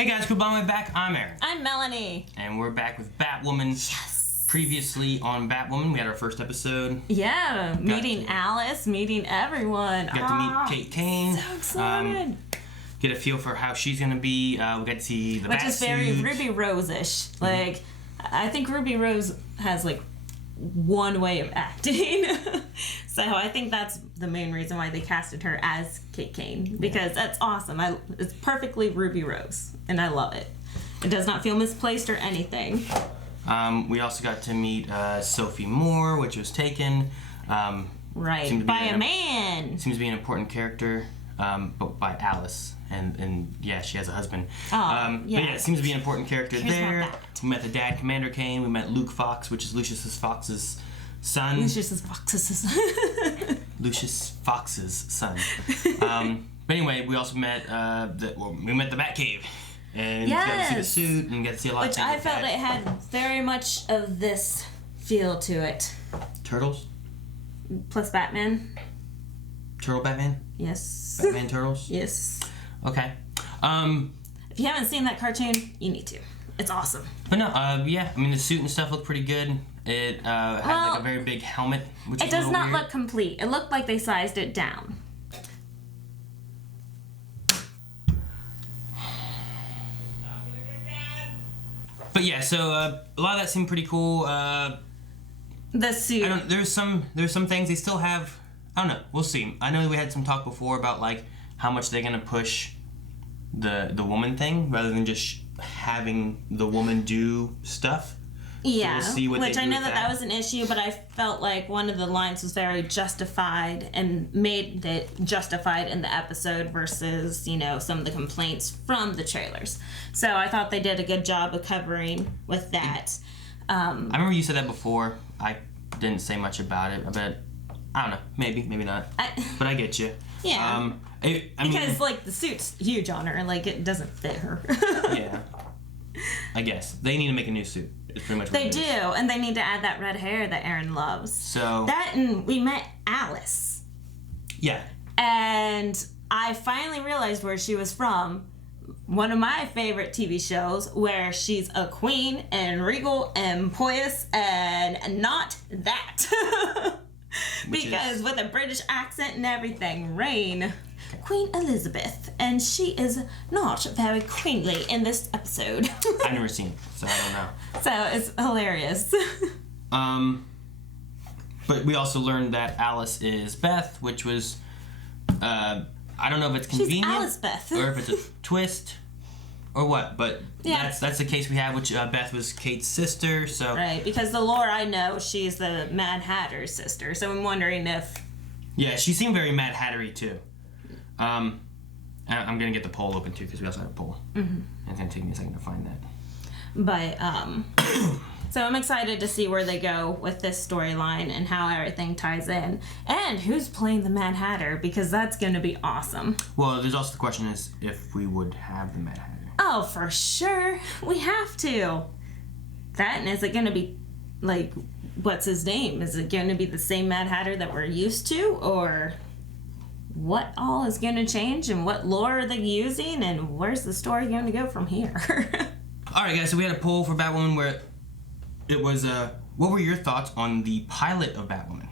Hey guys, good morning, back. I'm Aaron. I'm Melanie. And we're back with Batwoman. Yes. Previously on Batwoman, we had our first episode. Yeah, meeting Alice, meeting everyone. Got to meet Kate Kane. So excited. Get a feel for how she's going to be. We got to see the Which is very Batsuit. Ruby Rose-ish. Like, I think Ruby Rose has, like, one way of acting. So I think that's the main reason why they casted her as Kate Kane. Because that's awesome. It's perfectly Ruby Rose. And I love it. It does not feel misplaced or anything. We also got to meet Sophie Moore, which was taken. Right, by a man. Seems to be an important character, but by Alice. And yeah, she has a husband. Oh, yeah. But yeah, it seems to be an important character there. About that. We met the dad, Commander Kane. We met Luke Fox, which is Lucius Fox's son. Lucius Fox's Lucius Fox's son. But anyway, we also met we met the Batcave. And got to see the suit and got to see a lot of things. Which I felt it had very much of this feel to it. Turtles? Plus Batman. Turtle Batman? Yes. Batman Turtles? Yes. Okay. If you haven't seen that cartoon, you need to. It's awesome. But no, yeah, I mean the suit and stuff looked pretty good. It had like a very big helmet, which it does not weird. look complete. It looked like they sized it down. But yeah, so a lot of that seemed pretty cool. The suit. There's some things they still have. I don't know. We'll see. I know we had some talk before about like how much they're gonna push the woman thing rather than just having the woman do stuff. Yeah, so we'll see what which they I do know with that was an issue, but I felt like one of the lines was very justified and made it justified in the episode versus, you know, some of the complaints from the trailers. So I thought they did a good job of covering with that. I remember you said that before. I didn't say much about it, but I don't know. Maybe not. But I get you. Yeah. I mean, because, like, the suit's huge on her. Like, it doesn't fit her. Yeah. I guess. They need to make a new suit. It's pretty much what They it do, is. and they need to add that red hair that Aaron loves. So... That, and we met Alice. Yeah. And I finally realized where she was from. One of my favorite TV shows where she's a queen and regal and poised and not that. Because with a British accent and everything, Reign, Queen Elizabeth, and she is not very queenly in this episode. I've never seen it, so I don't know. So it's hilarious. But we also learned that Alice is Beth, which was, I don't know if it's convenient. She's Alice Beth. Or if it's a twist. Or what, but yeah. that's the case we have, which Beth was Kate's sister, so... Right, because the lore I know, she's the Mad Hatter's sister, so I'm wondering if... Yeah, she seemed very Mad Hattery, too. I'm going to get the poll open, too, because we also have a poll. Mm-hmm. And it's going to take me a second to find that. But, so I'm excited to see where they go with this storyline and how everything ties in. And who's playing the Mad Hatter, because that's going to be awesome. Well, there's also the question is if we would have the Mad Hatter. Oh, for sure. We have to. That, and is it going to be, like, what's his name? Is it going to be the same Mad Hatter that we're used to? Or what all is going to change? And what lore are they using? And where's the story going to go from here? Alright, guys, so we had a poll for Batwoman where it was, what were your thoughts on the pilot of Batwoman?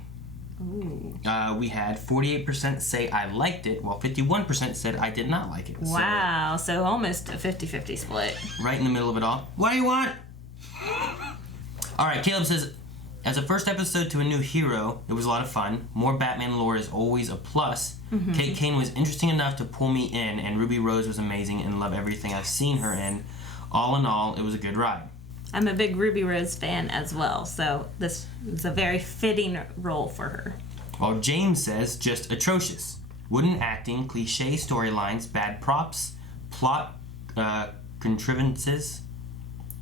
Ooh. We had 48% say I liked it, while 51% said I did not like it. Wow, so almost a 50-50 split. Right in the middle of it all. What do you want? Alright, Caleb says, as a first episode to a new hero, it was a lot of fun. More Batman lore is always a plus. Mm-hmm. Kate Kane was interesting enough to pull me in, and Ruby Rose was amazing and love everything I've seen her in. All in all, it was a good ride. I'm a big Ruby Rose fan as well, so this is a very fitting role for her. While James says, just atrocious. Wooden acting, cliche storylines, bad props, plot contrivances,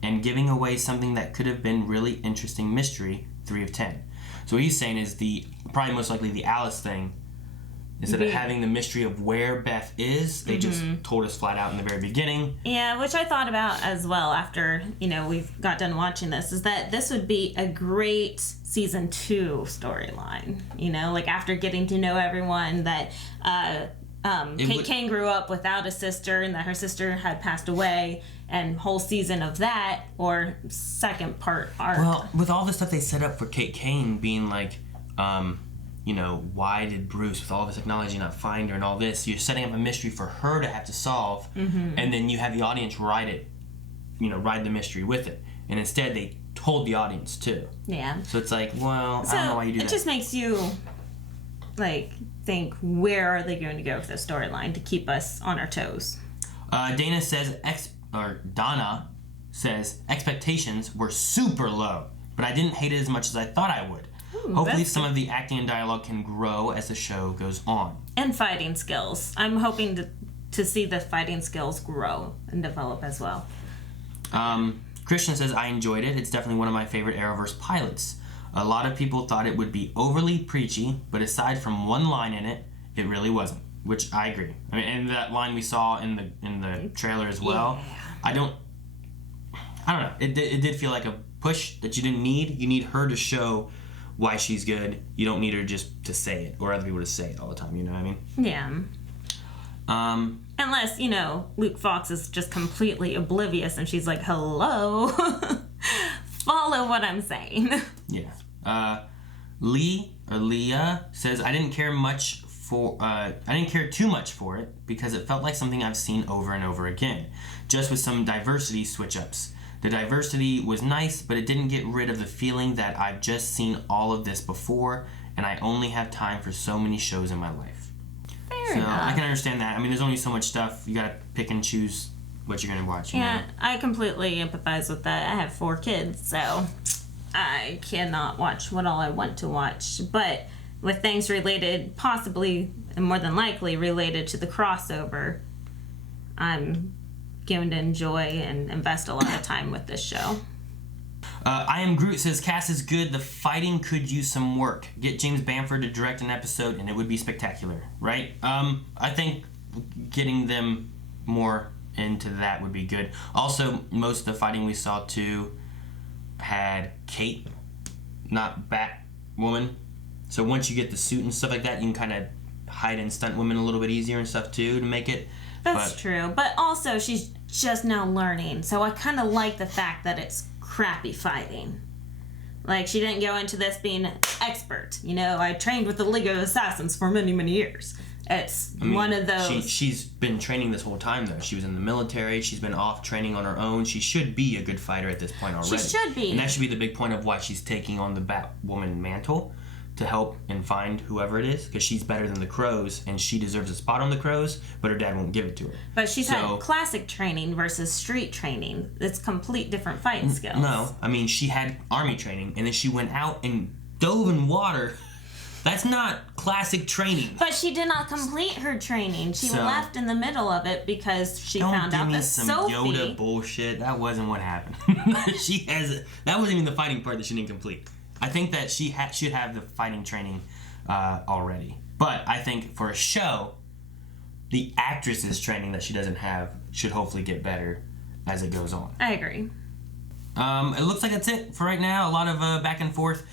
and giving away something that could have been really interesting mystery, 3 of 10. So what he's saying is probably most likely the Alice thing. Instead of having the mystery of where Beth is, they just told us flat out in the very beginning. Yeah, which I thought about as well after, you know, we've got done watching this, is that this would be a great season 2 storyline. You know, like after getting to know everyone, that Kate Kane grew up without a sister and that her sister had passed away, and whole season of that, or second part arc. Well, with all the stuff they set up for Kate Kane being like, why did Bruce, with all of his technology, not find her and all this? You're setting up a mystery for her to have to solve, and then you have the audience ride the mystery with it. And instead, they told the audience too. Yeah. So it's like, well, I don't know why you do that. It just makes you, think, where are they going to go with the storyline to keep us on our toes? Donna says, expectations were super low, but I didn't hate it as much as I thought I would. Hopefully some of the acting and dialogue can grow as the show goes on. And fighting skills. I'm hoping to see the fighting skills grow and develop as well. Christian says, I enjoyed it. It's definitely one of my favorite Arrowverse pilots. A lot of people thought it would be overly preachy, but aside from one line in it, it really wasn't, which I agree. I mean, and that line we saw in the trailer as well. Yeah. I don't know. It did feel like a push that you didn't need. You need her to show why she's good. You don't need her just to say it, or other people to say it all the time, you know what I mean? Yeah. Unless, Luke Fox is just completely oblivious and she's like, hello. Follow what I'm saying. Yeah. Leah says, I didn't care too much for it because it felt like something I've seen over and over again, just with some diversity switch-ups. The diversity was nice, but it didn't get rid of the feeling that I've just seen all of this before, and I only have time for so many shows in my life. Fair enough. I can understand that. I mean, there's only so much stuff. You gotta pick and choose what you're gonna watch. Yeah, I completely empathize with that. I have 4 kids, so I cannot watch what all I want to watch. But with things related, possibly and more than likely related to the crossover, I'm going to enjoy and invest a lot of time with this show. I Am Groot says, cast is good. The fighting could use some work. Get James Bamford to direct an episode and it would be spectacular, right? I think getting them more into that would be good. Also, most of the fighting we saw too had Kate, not Batwoman. So once you get the suit and stuff like that, you can kind of hide in stunt women a little bit easier and stuff too to make it. That's true. But also, she's just now learning. So I kind of like the fact that it's crappy fighting. Like, she didn't go into this being an expert. I trained with the League of Assassins for many, many years. It's one of those... She's been training this whole time, though. She was in the military. She's been off training on her own. She should be a good fighter at this point already. She should be. And that should be the big point of why she's taking on the Batwoman mantle, to help and find whoever it is, because she's better than the Crows, and she deserves a spot on the Crows, but her dad won't give it to her. But she's had classic training versus street training. It's complete different fighting skills. No, I mean, she had army training, and then she went out and dove in water. That's not classic training. But she did not complete her training. She left in the middle of it because she found out that Sophie... Don't give me some Yoda bullshit. That wasn't what happened. That wasn't even the fighting part that she didn't complete. I think that she should have the fighting training already. But I think for a show, the actress's training that she doesn't have should hopefully get better as it goes on. I agree. It looks like that's it for right now. A lot of back and forth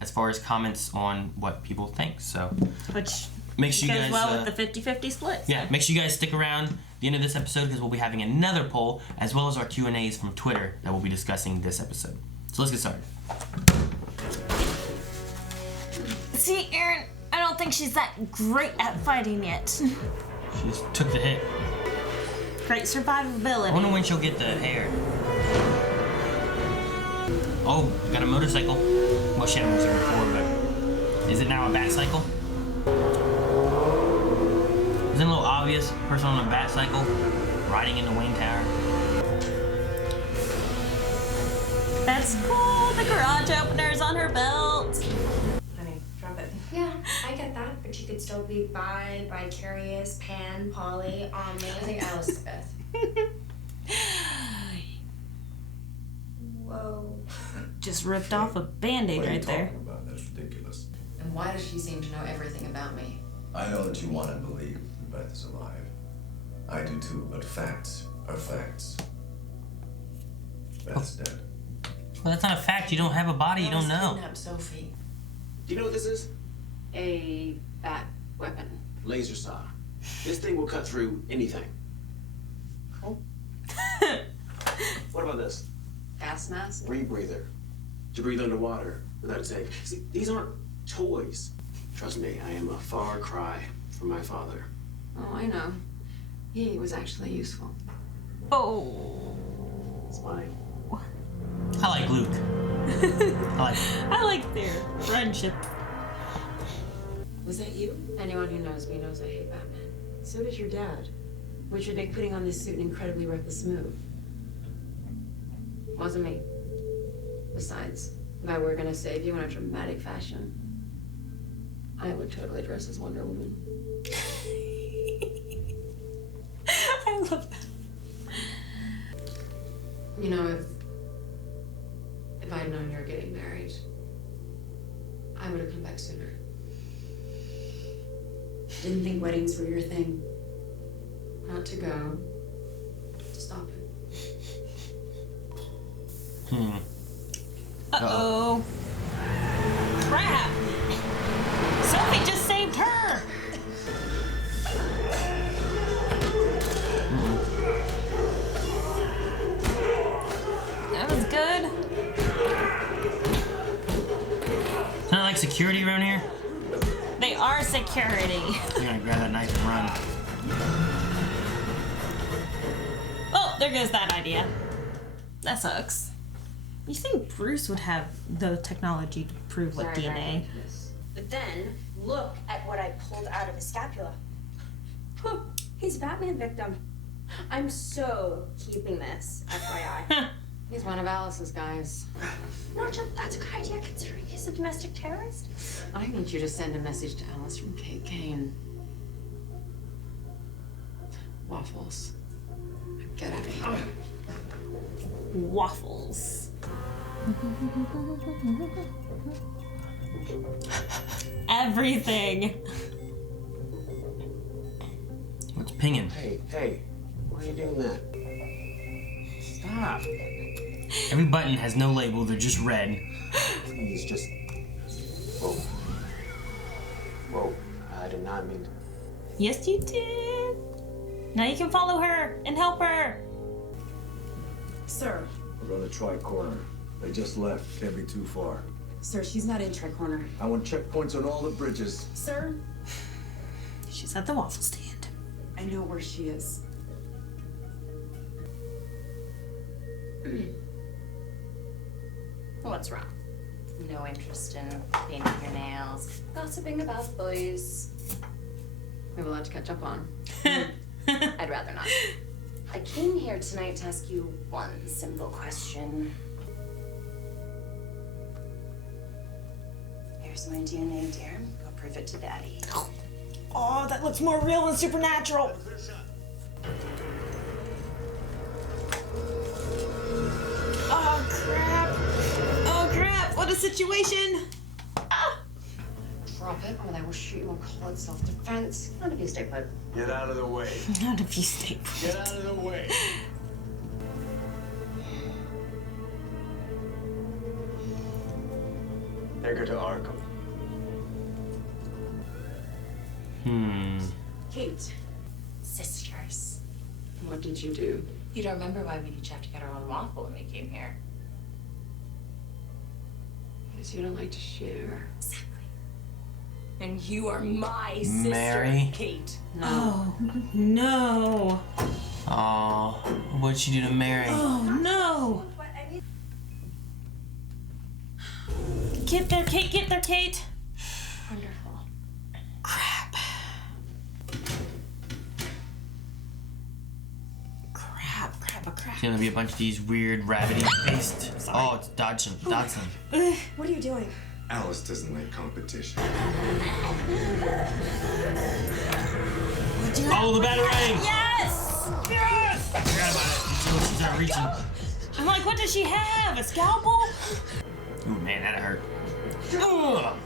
as far as comments on what people think. So, which make sure you goes guys, well with the 50-50 split. Yeah, make sure you guys stick around the end of this episode because we'll be having another poll as well as our Q&As from Twitter that we'll be discussing this episode. So let's get started. See, Aaron, I don't think she's that great at fighting yet. She just took the hit. Great survivability. I wonder when she'll get the hair. Oh, got a motorcycle. Well, she had a motorcycle before, but is it now a bat cycle? Isn't it a little obvious? Person on a bat cycle riding into Wayne Tower. That's cool. The garage opener's on her belt. Honey, drop it. Yeah, I get that, but you could still be vicarious, Pan, Polly, amazing Elizabeth. Whoa. Just ripped off a Band-Aid right there. What are you talking about? That's ridiculous. And why does she seem to know everything about me? I know that you want to believe that Beth is alive. I do too, but facts are facts. Beth's dead. Well, that's not a fact. You don't have a body. You don't know. Kidnap Sophie. Do you know what this is? A bat weapon. Laser saw. This thing will cut through anything. Cool. What about this? Gas mask? Rebreather. To breathe underwater without saying. See, these aren't toys. Trust me, I am a far cry from my father. Oh, I know. He was actually useful. Oh. It's mine. I like Luke. I like their friendship. Was that you? Anyone who knows me knows I hate Batman. So does your dad, which would make putting on this suit an incredibly reckless move. Wasn't me. Besides, if I were gonna save you in a dramatic fashion, I would totally dress as Wonder Woman. I love that. You know, if I'd known you were getting married, I would have come back sooner. Didn't think weddings were your thing. Not to go, to stop it. Uh-oh. Crap! Sophie just saved her! That was good. It's not like security around here. They are security. You're gonna grab that knife and run. Oh, there goes that idea. That sucks. You think Bruce would have the technology to prove what DNA? But then, look at what I pulled out of his scapula. Huh, he's a Batman victim. I'm so keeping this, FYI. He's one of Alice's guys. Not sure if that's a good idea considering he's a domestic terrorist. I need you to send a message to Alice from Kate Kane. Waffles. Get out of here. Waffles. Everything. What's pinging? Hey, why are you doing that? Stop. Every button has no label, they're just red. Please, just... Whoa. Whoa, I did not mean to... Yes, you did. Now you can follow her and help her. Sir. We're going to Tri-Corner. They just left. Can't be too far. Sir, she's not in Tri-Corner. I want checkpoints on all the bridges. Sir? She's at the waffle stand. I know where she is. What's wrong? No interest in painting your nails, gossiping about boys. We have a lot to catch up on. I'd rather not. I came here tonight to ask you one simple question. Here's my DNA, dear. Go prove it to Daddy. Oh, that looks more real than supernatural. Oh, crap. Oh, crap. What a situation. Ah. Drop it, or they will shoot you and call it self-defense. None of you stay put. Get out of the way. Not if you stay. Get out of the way. Take her to Arkham. Kate. Sisters. What did you do? You don't remember why we each have to get our own waffle when we came here? Because you don't like to share. Exactly. And you are my sister, Mary? Kate. Oh, no. Oh, what'd she do to Mary? Oh, no. Get there, Kate. Get there, Kate. Wonderful. Crap. Crap. It's gonna be a bunch of these weird rabbity faced. Oh, it's Dodson. What are you doing? Alice doesn't like competition. Oh, the batarang! Yes! Yes! I forgot about it until she started reaching. I'm like, what does she have? A scalpel? Ooh, man, that hurt. Ugh.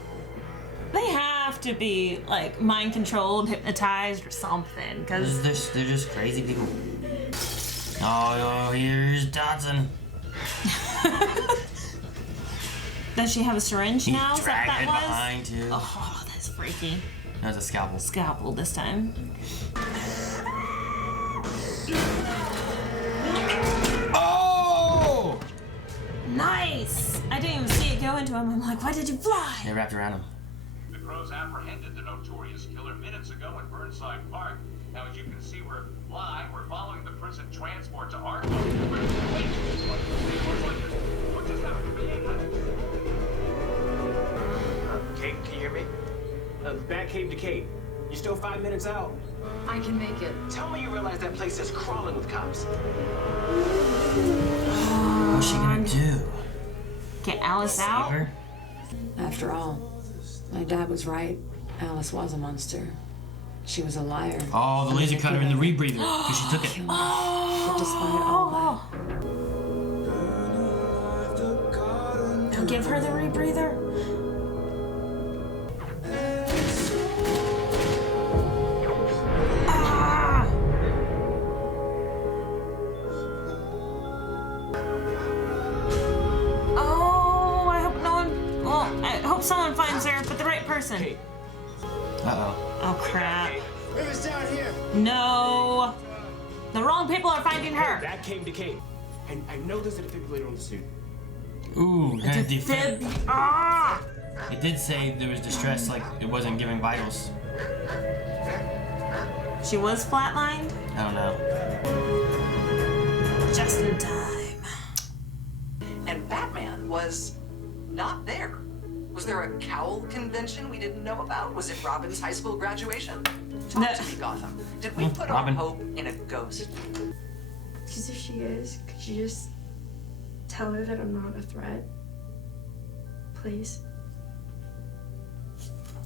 They have to be like mind controlled, hypnotized, or something. Because They're just crazy people. Oh, here's Dodson. does she have a syringe now? Is that Dragging what that was? behind too. Oh, that's freaky. That was a scalpel. Scalpel this time. Oh! Nice! I didn't even see it go into him. I'm like, why did you fly? They wrapped around him. The Crows apprehended the notorious killer minutes ago in Burnside Park. Now, as you can see, we're following the prison transport to Arco. Wait, what just happened? Kate, can you hear me? Batcave to Kate. You still 5 minutes out? I can make it. Tell me you realize that place is crawling with cops. What's she gonna do? Get Alice Save out? her? After all, my dad was right. Alice was a monster. She was a liar. Oh, the laser cutter and the rebreather, because she took it. But despite all I'll give her the rebreather. Ah! Oh, I hope no one. Well, I hope someone finds her, but the right person. Kate. Uh-oh. Oh crap! River's down here. No, the wrong people are finding her. Batcave to Kate. I know there's a defibrillator on the suit. Ooh, had a defib. Ah! It did say there was distress, like it wasn't giving vitals. She was flatlined. I don't know. Just in time. And Batman was not there. Was there a cowl convention we didn't know about? Was it Robin's high school graduation? Talk to me, Gotham. Did we put our hope in a ghost? Because if she is, could you just tell her that I'm not a threat? Please?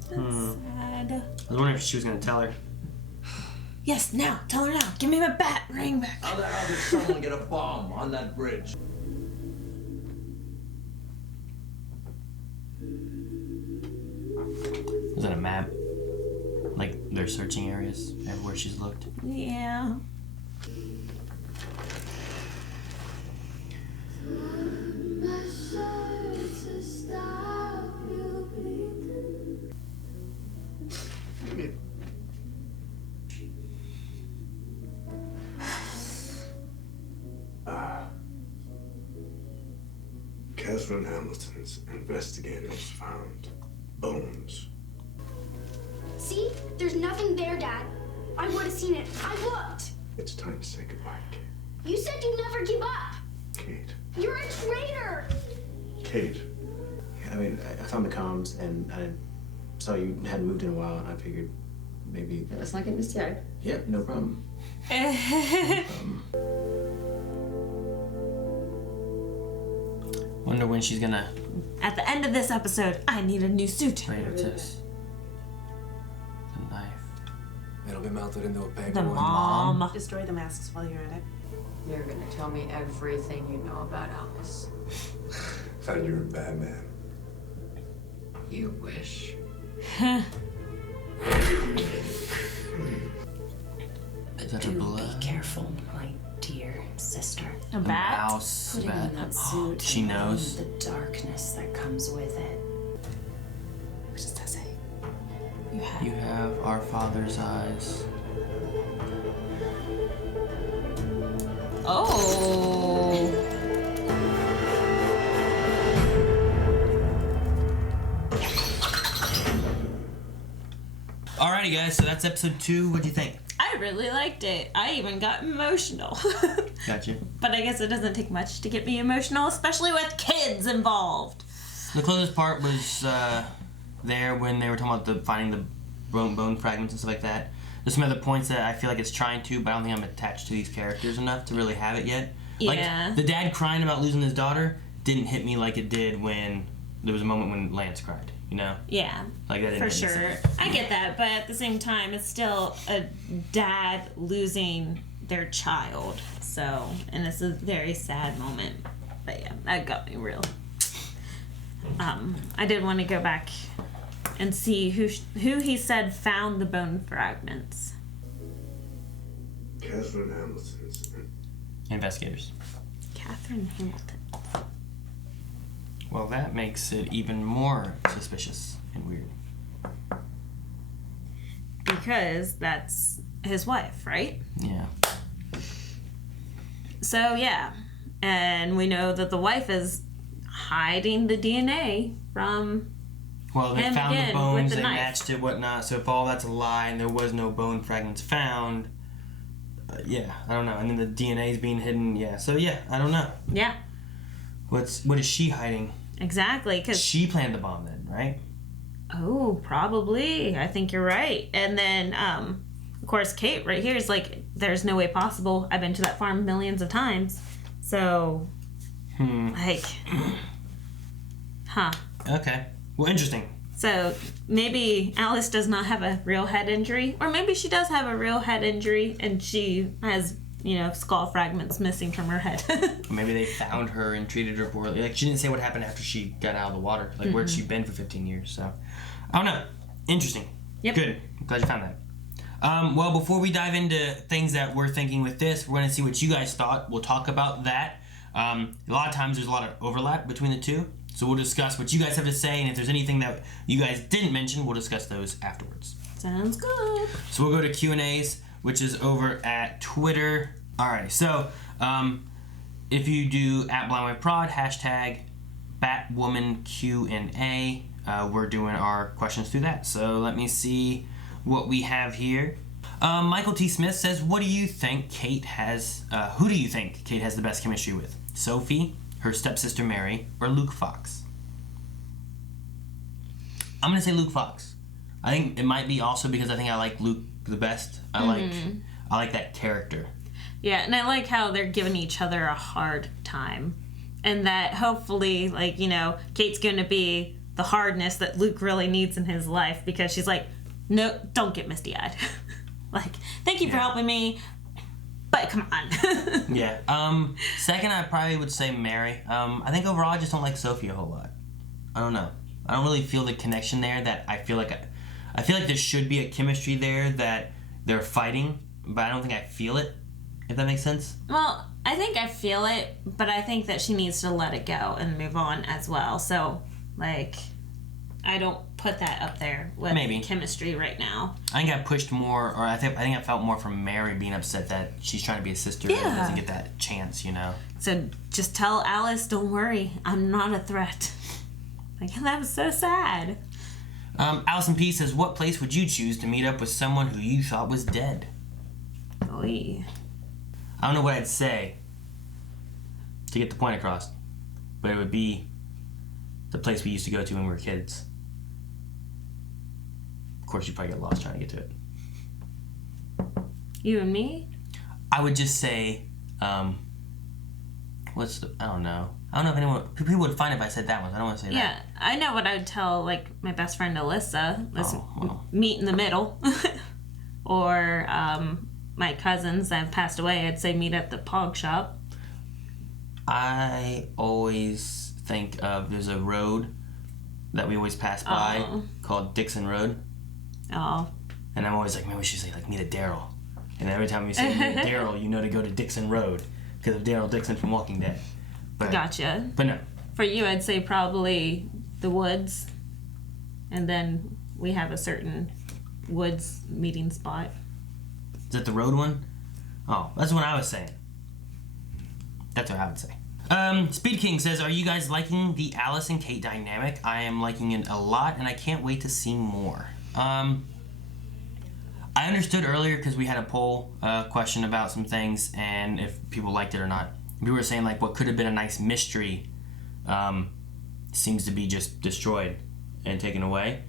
That's sad. I was wondering if she was gonna tell her. Yes, now. Tell her now. Give me my bat ring back. How the hell did someone get a bomb on that bridge? Was that a map? Like their searching areas, everywhere she's looked. Yeah. Catherine Hamilton's investigators found bones. See? There's nothing there, Dad. I would have seen it. I looked. It's time to say goodbye, Kate. You said you'd never give up. Kate. You're a traitor. Kate. I mean, I found the comms and I saw you hadn't moved in a while, and I figured maybe. Let's not get misty-eyed. Yeah, no problem. Wonder when she's gonna At the end of this episode, I need a new suit. write her test. The knife. It'll be melted into a paper. The mom. Destroy the masks while you're at it. You're gonna tell me everything you know about Alice. Thought you were Batman. You wish. Is that her blood? Be careful, my dear sister. A bat? Mouse. Putting Bat. on that suit. She and knows. The darkness that comes with it. What does that say? You have our Father's eyes. Oh. Alrighty, guys. So that's episode 2. What'd you think? I really liked it. I even got emotional. Gotcha. But I guess it doesn't take much to get me emotional, especially with kids involved. The closest part was there when they were talking about finding the bone fragments and stuff like that. There's some other points that I feel like it's trying to, but I don't think I'm attached to these characters enough to really have it yet. Yeah. Like, the dad crying about losing his daughter didn't hit me like it did when there was a moment when Lance cried, you know? Yeah. Like, that didn't For hit me sure. sense. I get that, but at the same time, it's still a dad losing their child. So, and it's a very sad moment. But yeah, that got me real. I did want to go back and see who he said found the bone fragments. Catherine Hamilton's. Investigators. Catherine Hamilton. Well, that makes it even more suspicious and weird. because that's his wife, right? Yeah. So, yeah. And we know that the wife is hiding the DNA from Well, they him found again the bones, with the they knife. matched it, whatnot. So if all that's a lie and there was no bone fragments found, yeah, I don't know. And then the DNA is being hidden. Yeah. So yeah, I don't know. Yeah. What is she hiding? Exactly, because She planted the bomb then, right? oh, probably. I think you're right. And then, of course, Kate right here is like, there's no way possible. I've been to that farm millions of times. So, like, huh. Okay. Well, interesting. So maybe Alice does not have a real head injury, or maybe she does have a real head injury and she has, skull fragments missing from her head. Maybe they found her and treated her poorly. Like, she didn't say what happened after she got out of the water. Like, where'd she been for 15 years? So, I don't know. Interesting. Yep. Good. I'm glad you found that. Well, before we dive into things that we're thinking with this, we're going to see what you guys thought. We'll talk about that. A lot of times there's a lot of overlap between the two. So we'll discuss what you guys have to say, and if there's anything that you guys didn't mention, we'll discuss those afterwards. Sounds good. So we'll go to Q&As, which is over at Twitter. Alright, so if you do @BlindWhiteProd, hashtag Batwoman Q&A, we're doing our questions through that. So let me see what we have here. Michael T. Smith says, who do you think Kate has the best chemistry with? Sophie, her stepsister Mary, or Luke Fox? I'm going to say Luke Fox. I think it might be also because I think I like Luke the best. I like that character. Yeah, and I like how they're giving each other a hard time. And that hopefully, Kate's going to be the hardness that Luke really needs in his life, because she's like, no, don't get misty-eyed. Like, thank you for helping me, but come on. Yeah. Second, I probably would say Mary. I think overall I just don't like Sophie a whole lot. I don't know. I don't really feel the connection there that I feel like there should be a chemistry there that they're fighting, but I don't think I feel it, if that makes sense. Well, I think I feel it, but I think that she needs to let it go and move on as well. So, I don't put that up there with chemistry right now. I think I pushed more, or I think I felt more from Mary being upset that she's trying to be a sister and doesn't get that chance, So just tell Alice, don't worry, I'm not a threat. That was so sad. Allison P. says, what place would you choose to meet up with someone who you thought was dead? Oy. I don't know what I'd say to get the point across, but it would be the place we used to go to when we were kids. Of course, you'd probably get lost trying to get to it. You and me? I would just say, I don't know. I don't know if people would find it if I said that one. I don't want to say that. Yeah, I know what I would tell, my best friend Alyssa. Meet in the middle. Or my cousins that have passed away, I'd say meet at the Pog Shop. I always think of, there's a road that we always pass by called Dixon Road. Oh. And I'm always like, man, we should say, meet at Daryl. And every time we say meet at Daryl, to go to Dixon Road because of Daryl Dixon from Walking Dead. But, gotcha. But no. For you, I'd say probably the woods. And then we have a certain woods meeting spot. Is that the road one? Oh, that's what I was saying. That's what I would say. Speed King says, are you guys liking the Alice and Kate dynamic? I am liking it a lot, and I can't wait to see more. I understood earlier because we had a poll question about some things and if people liked it or not. We were saying what could have been a nice mystery seems to be just destroyed and taken away.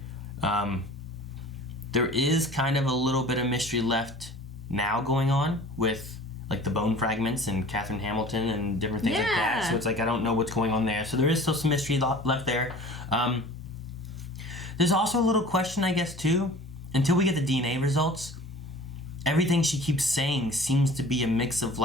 There is kind of a little bit of mystery left now going on with the bone fragments and Catherine Hamilton and different things like that. So it's I don't know what's going on there. So there is still some mystery left there. There's also a little question, I guess, too. Until we get the DNA results, everything she keeps saying seems to be a mix of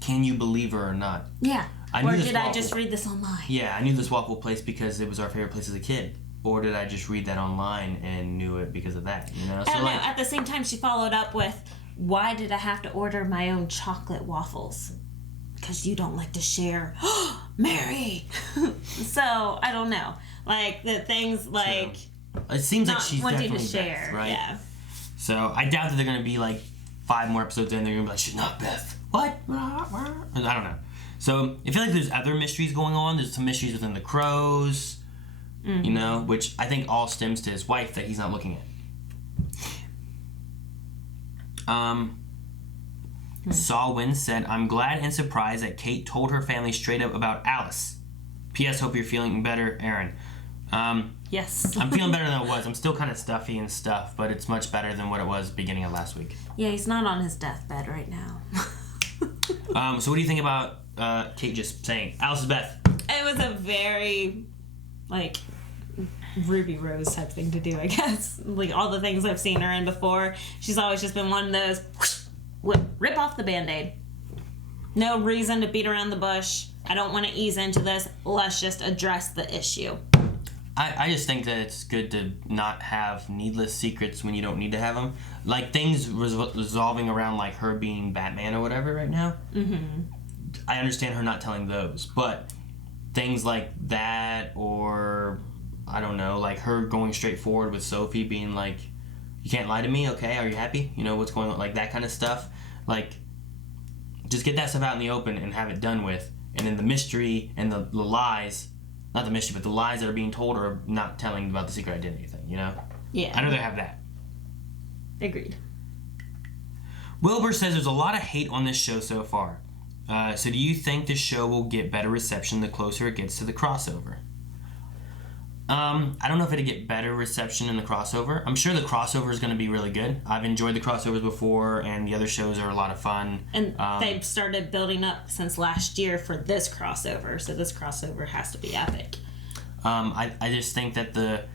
can you believe her or not? Yeah. Or did I just read this online? Yeah, I knew this walkable place because it was our favorite place as a kid. Or did I just read that online and knew it because of that? So I don't know. At the same time, she followed up with, why did I have to order my own chocolate waffles? Because you don't like to share. Mary! So, I don't know. The things it seems like she's wanting definitely to share. Beth, right? Yeah. So I doubt that they're going to be like 5 more episodes in. They're going to be like, she's not Beth. What? I don't know. So I feel like there's other mysteries going on. There's some mysteries within the Crows, you know, which I think all stems to his wife that he's not looking at. Saul Wynn said, I'm glad and surprised that Kate told her family straight up about Alice. P.S. Hope you're feeling better, Aaron. Yes. I'm feeling better than I was. I'm still kind of stuffy and stuff, but it's much better than what it was beginning of last week. Yeah, he's not on his deathbed right now. So what do you think about Kate just saying, Alice is Beth? It was a very, like, Ruby Rose type thing to do, I guess. Like, all the things I've seen her in before, she's always just been one of those, rip off the Band-Aid. No reason to beat around the bush. I don't want to ease into this. Let's just address the issue. I just think that it's good to not have needless secrets when you don't need to have them. Like, things resolving around, like, her being Batman or whatever right now. Mm-hmm. I understand her not telling those. But things like that, or, I don't know, like her going straight forward with Sophie being like, you can't lie to me, okay? Are you happy? You know, what's going on? Like, that kind of stuff. Like, just get that stuff out in the open and have it done with. And then the mystery and the lies... Not the mystery, but the lies that are being told or not telling about the secret identity thing, you know? Yeah. I'd rather have that. Agreed. Wilbur says there's a lot of hate on this show so far. So do you think this show will get better reception the closer it gets to the crossover? I don't know if it'll get better reception in the crossover. I'm sure the crossover is going to be really good. I've enjoyed the crossovers before, and the other shows are a lot of fun. And they've started building up since last year for this crossover, so this crossover has to be epic. I just think that the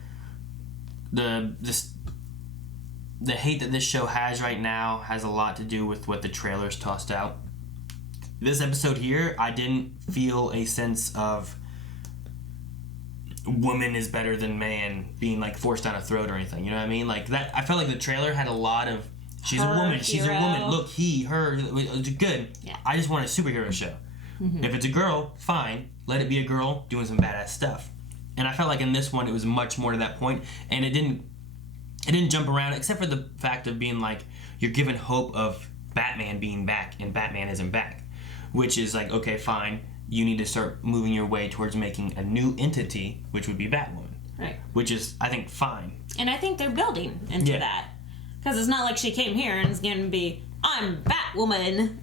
hate that this show has right now has a lot to do with what the trailers tossed out. This episode here, I didn't feel a sense of woman is better than man being like forced down a throat or anything, you know what I mean? Like that, I felt like the trailer had a lot of she's a woman, she's a woman, look, he, her, it's good. Yeah. I just want a superhero show. Mm-hmm. If it's a girl, fine, let it be a girl doing some badass stuff. And I felt like in this one it was much more to that point, and it didn't jump around except for the fact of being like you're given hope of Batman being back and Batman isn't back, which is like, okay, fine. You need to start moving your way towards making a new entity, which would be Batwoman. Right. Which is, I think, fine. And I think they're building into that. Because it's not like she came here and is going to be, I'm Batwoman.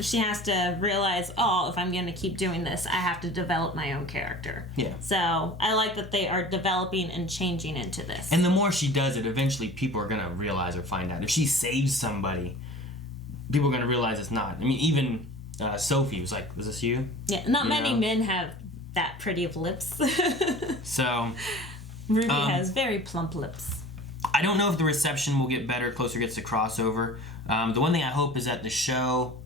She has to realize, oh, if I'm going to keep doing this, I have to develop my own character. Yeah. So I like that they are developing and changing into this. And the more she does it, eventually people are going to realize or find out. If she saves somebody, people are going to realize it's not. I mean, even... Sophie was like, was this you? Yeah, not many men have that pretty of lips. So... Ruby has very plump lips. I don't know if the reception will get better closer it gets to crossover. The one thing I hope is that the show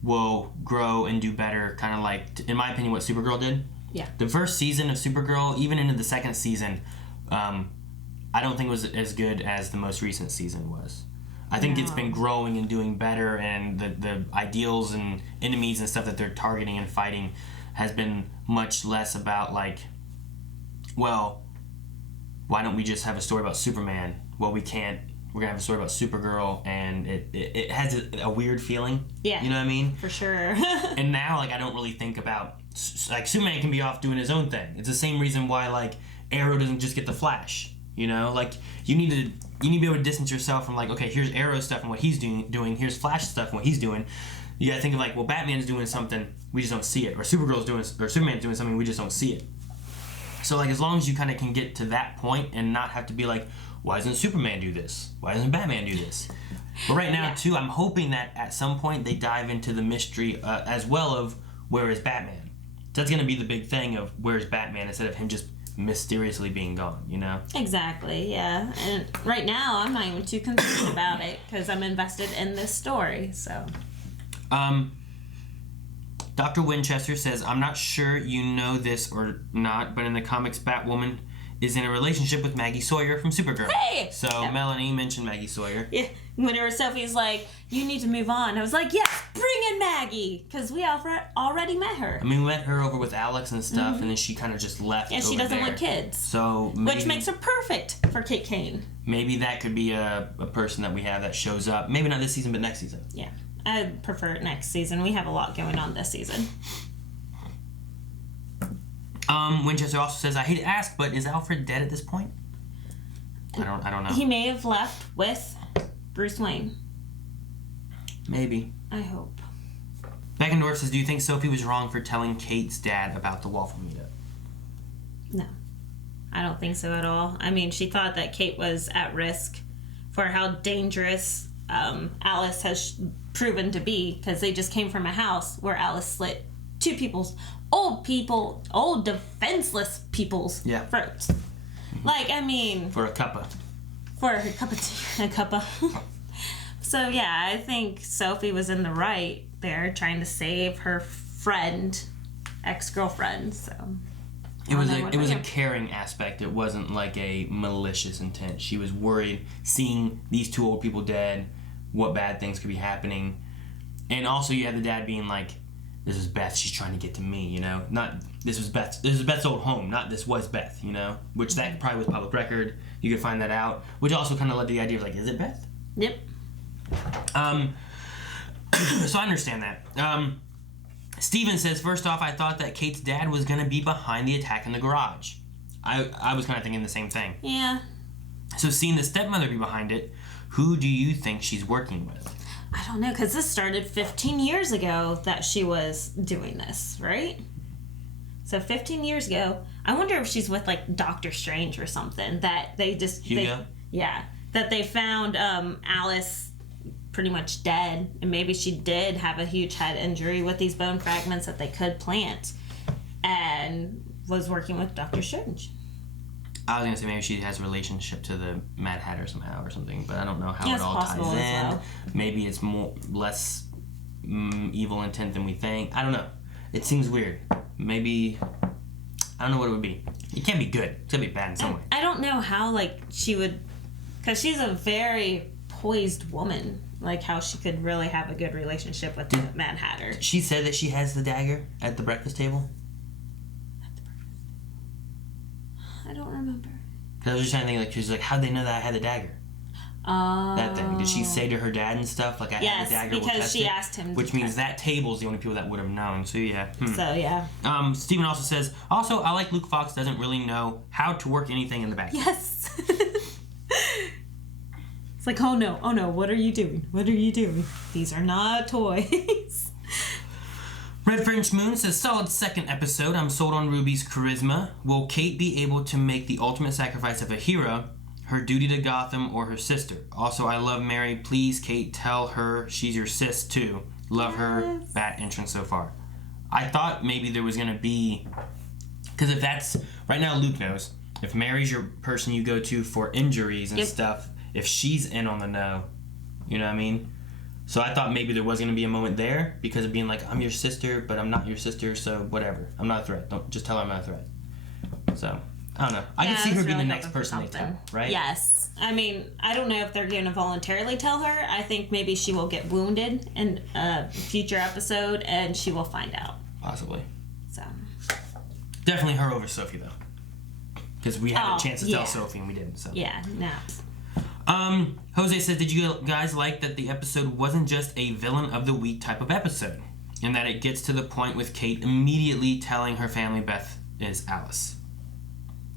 will grow and do better, kind of like, in my opinion, what Supergirl did. Yeah. The first season of Supergirl, even into the second season, I don't think it was as good as the most recent season was. I think it's been growing and doing better, and the ideals and enemies and stuff that they're targeting and fighting has been much less about, like, well, why don't we just have a story about Superman? Well, we can't. We're going to have a story about Supergirl, and it has a weird feeling. Yeah. You know what I mean? For sure. And now, like, I don't really think about, like, Superman can be off doing his own thing. It's the same reason why, like, Arrow doesn't just get the Flash. You know, like, you need to be able to distance yourself from, like, okay, here's Arrow stuff and what he's doing, here's Flash stuff and what he's doing. You gotta think of, like, well, Batman's doing something, we just don't see it, or Superman's doing something, we just don't see it. So, like, as long as you kind of can get to that point and not have to be like, why doesn't Superman do this? Why doesn't Batman do this? But right now, too, I'm hoping that at some point they dive into the mystery as well of where is Batman. That's gonna be the big thing of where is Batman instead of him just mysteriously being gone, you know? Exactly, yeah. And right now, I'm not even too concerned about it because I'm invested in this story, so. Dr. Winchester says, I'm not sure you know this or not, but in the comics, Batwoman is in a relationship with Maggie Sawyer from Supergirl. Hey! So Melanie mentioned Maggie Sawyer. Yeah, whenever Sophie's like, you need to move on, I was like, yes, bring in Maggie, because we already met her. I mean, we met her over with Alex and stuff, and then she kind of just left. Yeah, she doesn't want kids. So maybe, which makes her perfect for Kit Kane. maybe that could be a person that we have that shows up. Maybe not this season, but next season. Yeah. I'd prefer it next season. We have a lot going on this season. Winchester also says, I hate to ask, but is Alfred dead at this point? I don't know. He may have left with Bruce Wayne. Maybe. I hope. Beckendorf says, do you think Sophie was wrong for telling Kate's dad about the waffle meetup? No. I don't think so at all. I mean, she thought that Kate was at risk for how dangerous Alice has proven to be, because they just came from a house where Alice slit old defenseless people's throats. Like, I mean... For a cuppa. For a cup of tea. A cuppa. So, yeah, I think Sophie was in the right there, trying to save her friend, ex-girlfriend, so... It was a caring aspect. It wasn't like a malicious intent. She was worried, seeing these two old people dead, what bad things could be happening. And also you had the dad being like, this is Beth, she's trying to get to me, you know? Not, this is Beth's old home, not this was Beth, you know? Which that probably was public record. You could find that out. Which also kind of led to the idea of like, is it Beth? Yep. So I understand that. Steven says, first off, I thought that Kate's dad was going to be behind the attack in the garage. I was kind of thinking the same thing. Yeah. So seeing the stepmother be behind it, who do you think she's working with? I don't know, because this started 15 years ago that she was doing this, right? So 15 years ago. I wonder if she's with, like, Doctor Strange or something. That they just... Hugo? That they found Alice pretty much dead. And maybe she did have a huge head injury with these bone fragments that they could plant. And was working with Doctor Strange. I was going to say maybe she has a relationship to the Mad Hatter somehow or something, but I don't know how it all ties in. Well. Maybe it's less evil intent than we think. I don't know. It seems weird. Maybe, I don't know what it would be. It can't be good. It's going to be bad in some way. I don't know how, like, she would, because she's a very poised woman, like how she could really have a good relationship with the Mad Hatter. She said that she has the dagger at the breakfast table? I don't remember. Because I was just trying to think, like, she's like, how'd they know that I had the dagger? That thing. Did she say to her dad and stuff, like, I had the dagger, because we'll she test asked him. Which means that table's the only people that would have known, so yeah. So, yeah. Steven also says, also, I like Luke Fox doesn't really know how to work anything in the back. Yes. It's like, oh no, what are you doing? What are you doing? These are not toys. Red French Moon says, solid second episode. I'm sold on Ruby's charisma. Will Kate be able to make the ultimate sacrifice of a hero, her duty to Gotham, or her sister? Also, I love Mary. Please, Kate, tell her she's your sis, too. Love her bat entrance so far. I thought maybe there was going to be... Because if that's... Right now, Luke knows. If Mary's your person you go to for injuries and stuff, if she's in on the know, you know what I mean? So I thought maybe there was going to be a moment there because of being like, I'm your sister, but I'm not your sister, so whatever. I'm not a threat. Don't just tell her I'm not a threat. So, I don't know. I can see her being the next person they tell, right? Yes. I mean, I don't know if they're going to voluntarily tell her. I think maybe she will get wounded in a future episode, and she will find out. Possibly. So. Definitely her over Sophie, though. Because we had a chance to tell Sophie, and we didn't. So. Yeah, no. Jose says, did you guys like that the episode wasn't just a villain of the week type of episode? And that it gets to the point with Kate immediately telling her family Beth is Alice?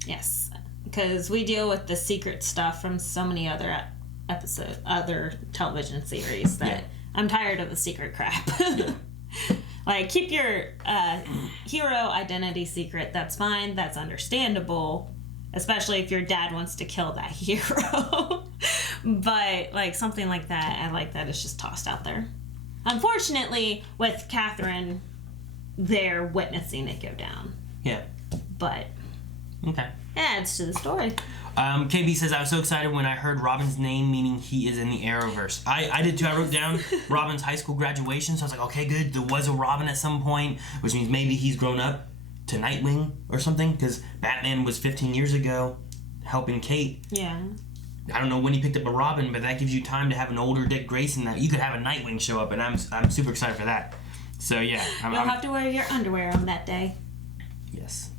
Yes. Because we deal with the secret stuff from so many other other television series that I'm tired of the secret crap. Like, keep your hero identity secret. That's fine. That's understandable. Especially if your dad wants to kill that hero. But, like, something like that, I like that it's just tossed out there. Unfortunately, with Catherine, they're witnessing it go down. Yeah. But... Okay. It adds to the story. KB says, I was so excited when I heard Robin's name, meaning he is in the Arrowverse. I did too. I wrote down Robin's high school graduation, so I was like, okay, good. There was a Robin at some point, which means maybe he's grown up to Nightwing or something, because Batman was 15 years ago helping Kate. Yeah. I don't know when he picked up a Robin, but that gives you time to have an older Dick Grayson that you could have a Nightwing show up, and I'm super excited for that. So yeah. You'll have to wear your underwear on that day. Yes.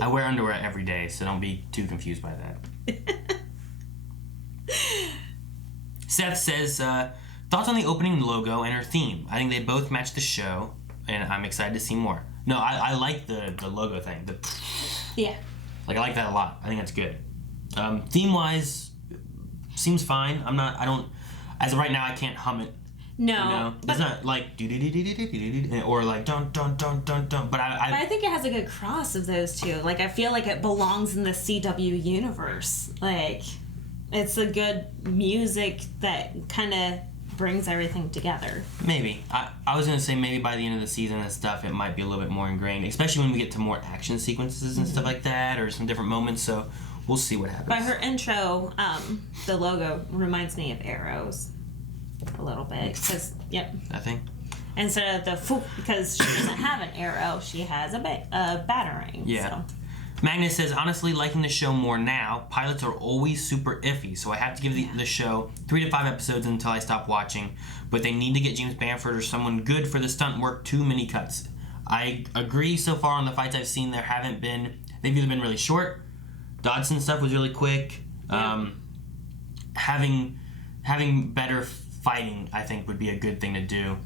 I wear underwear every day, so don't be too confused by that. Seth says, thoughts on the opening logo and her theme. I think they both match the show, and I'm excited to see more. No, I like the logo thing. Yeah. Like, I like that a lot. I think that's good. Theme-wise, seems fine. As of right now, I can't hum it. No. You know? It's not like or like dun dun dun dun dun. But I think it has a good cross of those two. Like, I feel like it belongs in the CW universe. Like, it's a good music that kind of brings everything together. Maybe. I was going to say maybe by the end of the season and stuff, it might be a little bit more ingrained, especially when we get to more action sequences and stuff like that, or some different moments, so we'll see what happens. By her intro, the logo reminds me of Arrows a little bit, because, yep. I think. Instead of the because she doesn't have an arrow, she has a batarang. Yeah. So. Magnus says, honestly, liking the show more now. Pilots are always super iffy, so I have to give the show 3 to 5 episodes until I stop watching. But they need to get James Bamford or someone good for the stunt work. Too many cuts. I agree so far on the fights I've seen. They've either been really short. Dodson stuff was really quick. Yeah. Having better fighting, I think, would be a good thing to do.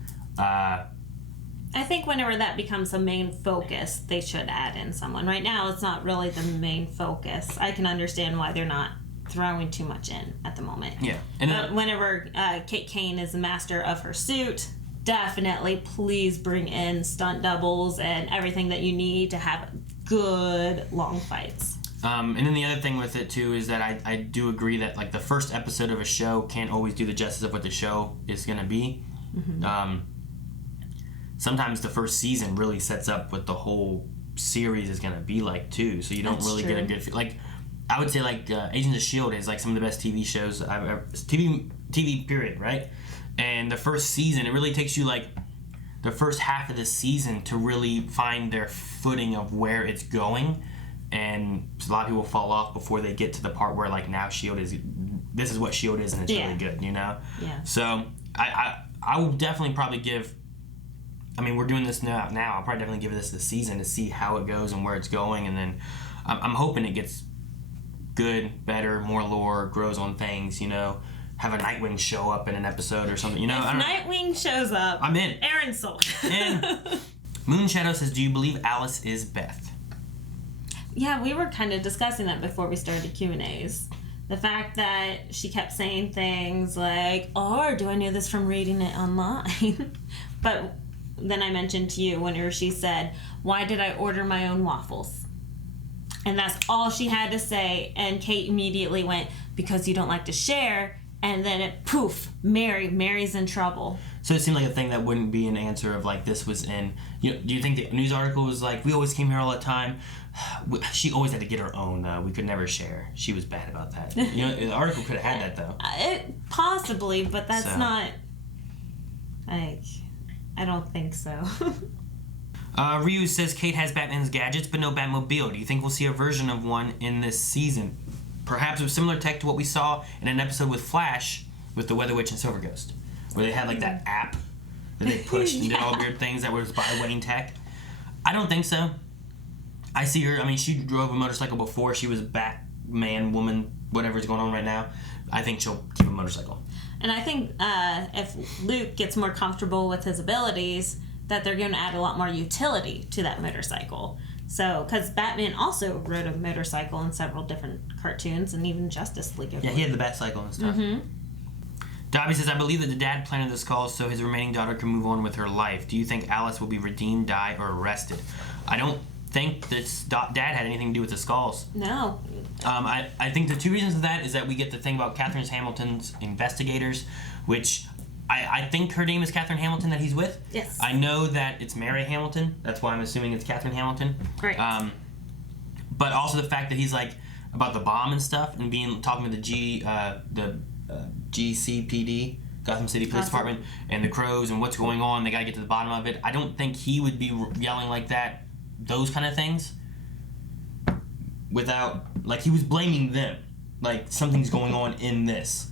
I think whenever that becomes a main focus, they should add in someone. Right now, it's not really the main focus. I can understand why they're not throwing too much in at the moment. Yeah. But whenever Kate Kane is the master of her suit, definitely please bring in stunt doubles and everything that you need to have good, long fights. And then the other thing with it, too, is that I do agree that, like, the first episode of a show can't always do the justice of what the show is going to be. Mm-hmm. Sometimes the first season really sets up what the whole series is going to be like, too. So you don't really get a good feel. Like, I would say, like, Agents of S.H.I.E.L.D. is, like, some of the best TV shows I've ever... TV period, right? And the first season, it really takes you, like, the first half of the season to really find their footing of where it's going. And a lot of people fall off before they get to the part where, like, now S.H.I.E.L.D. is... This is what S.H.I.E.L.D. is, and it's really good, you know? Yeah. So, I will definitely probably give... I mean, we're doing this now. I'll probably definitely give this the season to see how it goes and where it's going, and then I'm hoping it gets good, better, more lore, grows on things, you know. Have a Nightwing show up in an episode or something, you know. If Nightwing shows up, I'm in. Aaron's sold. And Moonshadow says, do you believe Alice is Beth? Yeah, we were kind of discussing that before we started Q&As. The fact that she kept saying things like, or do I know this from reading it online? But then I mentioned to you whenever she said, why did I order my own waffles? And that's all she had to say. And Kate immediately went, because you don't like to share. And then it, poof, Mary's in trouble. So it seemed like a thing that wouldn't be an answer of, like, this was in... You know, do you think the news article was like, we always came here all the time? She always had to get her own, though. We could never share. She was bad about that. You know, the article could have had that, though. Possibly, but that's not... Like... I don't think so. Ryu says Kate has Batman's gadgets, but no Batmobile. Do you think we'll see a version of one in this season? Perhaps with similar tech to what we saw in an episode with Flash, with the Weather Witch and Silver Ghost, where they had, like, that app that they pushed and did all weird things that was bi-wedding tech. I don't think so. I see her, I mean, she drove a motorcycle before. She was a Batman, woman, whatever's going on right now. I think she'll keep a motorcycle. And I think if Luke gets more comfortable with his abilities, that they're going to add a lot more utility to that motorcycle. So, because Batman also rode a motorcycle in several different cartoons and even Justice League. Yeah, he had the Batcycle and stuff. Mm-hmm. Dobby says, I believe that the dad planted the skulls so his remaining daughter can move on with her life. Do you think Alice will be redeemed, die, or arrested? I don't think that dad had anything to do with the skulls. No. I think the two reasons of that is that we get the thing about Catherine Hamilton's investigators, which I think her name is Catherine Hamilton that he's with. Yes. I know that it's Mary Hamilton. That's why I'm assuming it's Catherine Hamilton. Right. But also the fact that he's like about the bomb and stuff and talking to the GCPD, Gotham City Police Department, and the Crows and what's going on. They got to get to the bottom of it. I don't think he would be yelling like that, those kind of things, without, like, he was blaming them. Like, something's going on in this.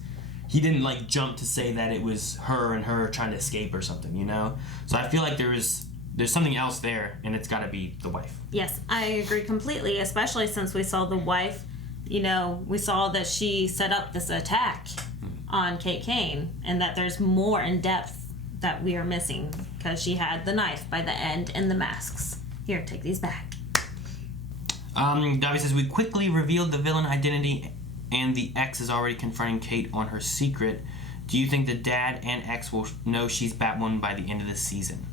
He didn't, like, jump to say that it was her and her trying to escape or something, you know? So I feel like there's something else there, and it's got to be the wife. Yes, I agree completely, especially since we saw the wife you know, we saw that she set up this attack on Kate Kane, and that there's more in depth that we are missing because she had the knife by the end and the masks. Here, take these back. Dobby says, we quickly revealed the villain identity and the ex is already confronting Kate on her secret. Do you think the dad and ex will know she's Batwoman by the end of the season?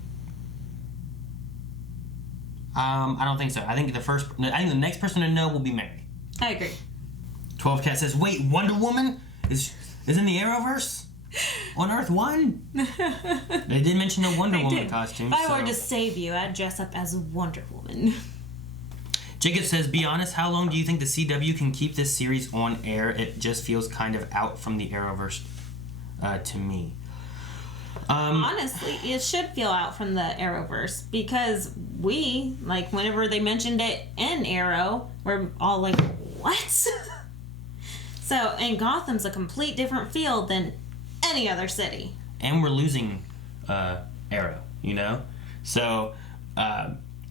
I don't think so. I think the next person to know will be Mary. I agree. 12 Cat says, wait, Wonder Woman is in the Arrowverse? On Earth 1? They did mention the Wonder Woman costume. If I were to save you, I'd dress up as Wonder Woman. Jacob says, be honest, how long do you think the CW can keep this series on air? It just feels kind of out from the Arrowverse to me. Honestly, it should feel out from the Arrowverse because we, like, whenever they mentioned it in Arrow, we're all like, what? So, and Gotham's a complete different feel than any other city. And we're losing Arrow, you know? So,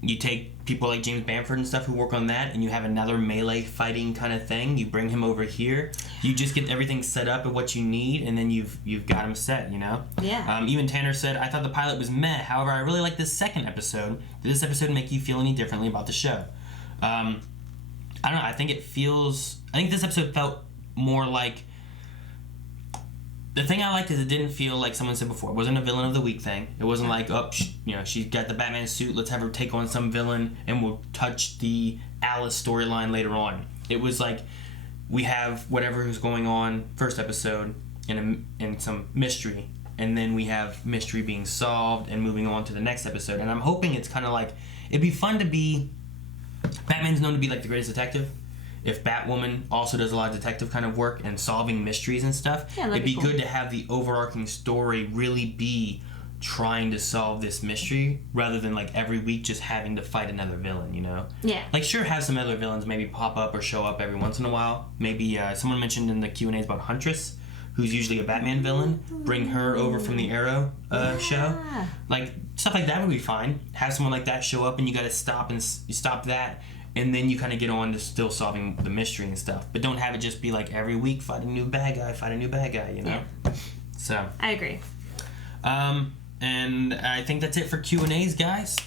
you take people like James Bamford and stuff who work on that, and you have another melee fighting kind of thing. You bring him over here. You just get everything set up and what you need, and then you've got him set, you know? Yeah. Even Tanner said, I thought the pilot was meh. However, I really like this second episode. Did this episode make you feel any differently about the show? I don't know. I think this episode felt more like... The thing I liked is it didn't feel like someone said before. It wasn't a villain of the week thing. It wasn't like, she's got the Batman suit. Let's have her take on some villain, and we'll touch the Alice storyline later on. It was like we have whatever is going on first episode and some mystery, and then we have mystery being solved and moving on to the next episode. And I'm hoping it's kind of like it'd be fun to be. Batman's known to be like the greatest detective. If Batwoman also does a lot of detective kind of work and solving mysteries and stuff, it'd be good to have the overarching story really be trying to solve this mystery rather than like every week just having to fight another villain, you know? Yeah. Like, sure, have some other villains maybe pop up or show up every once in a while. Maybe someone mentioned in the Q&As about Huntress, who's usually a Batman villain. Bring her over from the Arrow show. Like, stuff like that would be fine. Have someone like that show up and you gotta stop that. And then you kind of get on to still solving the mystery and stuff. But don't have it just be like every week, fight a new bad guy, you know? Yeah. So. I agree. And I think that's it for Q&As, guys.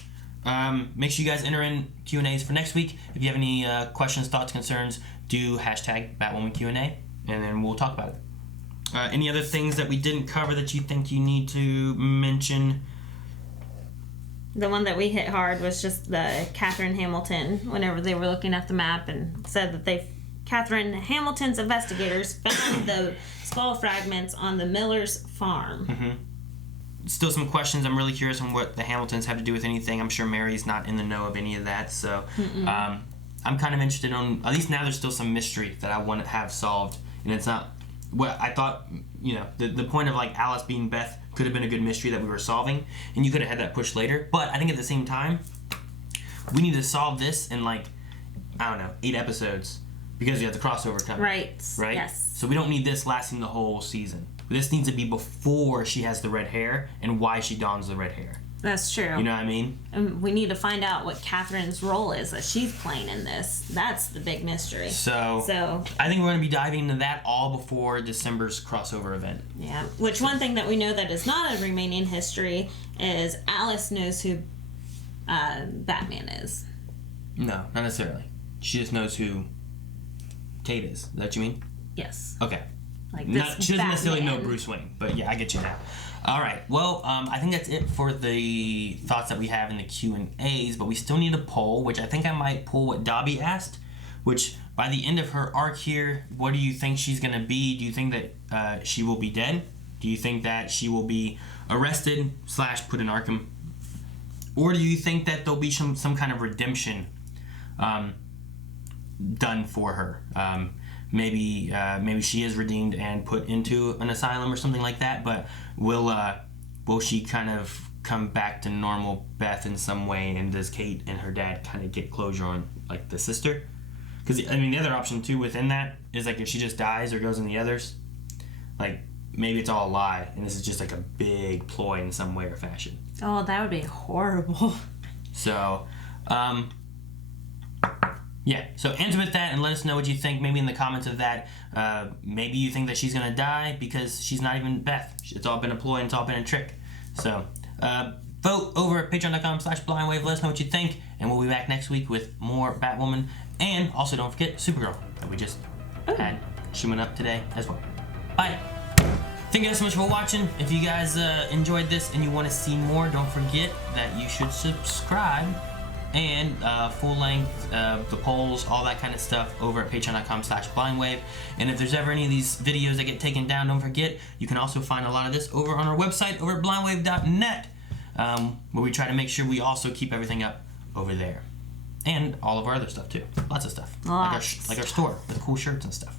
Make sure you guys enter in Q&As for next week. If you have any questions, thoughts, concerns, do hashtag Batwoman Q&A, and then we'll talk about it. Any other things that we didn't cover that you think you need to mention? The one that we hit hard was just the Catherine Hamilton, whenever they were looking at the map and said that Catherine Hamilton's investigators found the skull fragments on the Miller's farm. Mm-hmm. Still some questions. I'm really curious on what the Hamiltons have to do with anything. I'm sure Mary's not in the know of any of that, so I'm kind of interested on, at least now there's still some mystery that I want to have solved, and it's not what I thought, you know, the point of like Alice being Beth could have been a good mystery that we were solving, and you could have had that pushed later. But I think at the same time, we need to solve this in like, I don't know, 8 episodes because we have the crossover coming. Right. Yes. So we don't need this lasting the whole season. This needs to be before she has the red hair and why she dons the red hair. That's true. You know what I mean? And we need to find out what Catherine's role is that she's playing in this. That's the big mystery. So I think we're going to be diving into that all before December's crossover event. Yeah. Which one thing that we know that is not a remaining history is Alice knows who Batman is. No, not necessarily. She just knows who Kate is. Is that what you mean? Yes. Okay. Like she doesn't necessarily know Bruce Wayne, but yeah, I get you now. All right. Well, I think that's it for the thoughts that we have in the Q&As, but we still need a poll, which I think I might pull what Dobby asked, which by the end of her arc here, what do you think she's going to be? Do you think that she will be dead? Do you think that she will be arrested / put in Arkham? Or do you think that there'll be some kind of redemption done for her? Maybe she is redeemed and put into an asylum or something like that, but will she kind of come back to normal Beth in some way, and does Kate and her dad kind of get closure on like the sister? Because I mean the other option too within that is like if she just dies or goes in the others, like maybe it's all a lie and this is just like a big ploy in some way or fashion. Oh, that would be horrible. So Yeah, so answer with that and let us know what you think. Maybe in the comments of that. Maybe you think that she's going to die because she's not even Beth. It's all been a ploy and it's all been a trick. So, vote over at patreon.com/blindwave. Let us know what you think. And we'll be back next week with more Batwoman. And also don't forget Supergirl that we just had showing up today as well. Bye. Thank you guys so much for watching. If you guys enjoyed this and you want to see more, don't forget that you should subscribe. And full length, the polls, all that kind of stuff over at patreon.com/blindwave. And if there's ever any of these videos that get taken down, don't forget, you can also find a lot of this over on our website over at blindwave.net, where we try to make sure we also keep everything up over there. And all of our other stuff too. Lots of stuff. Like our store with cool shirts and stuff.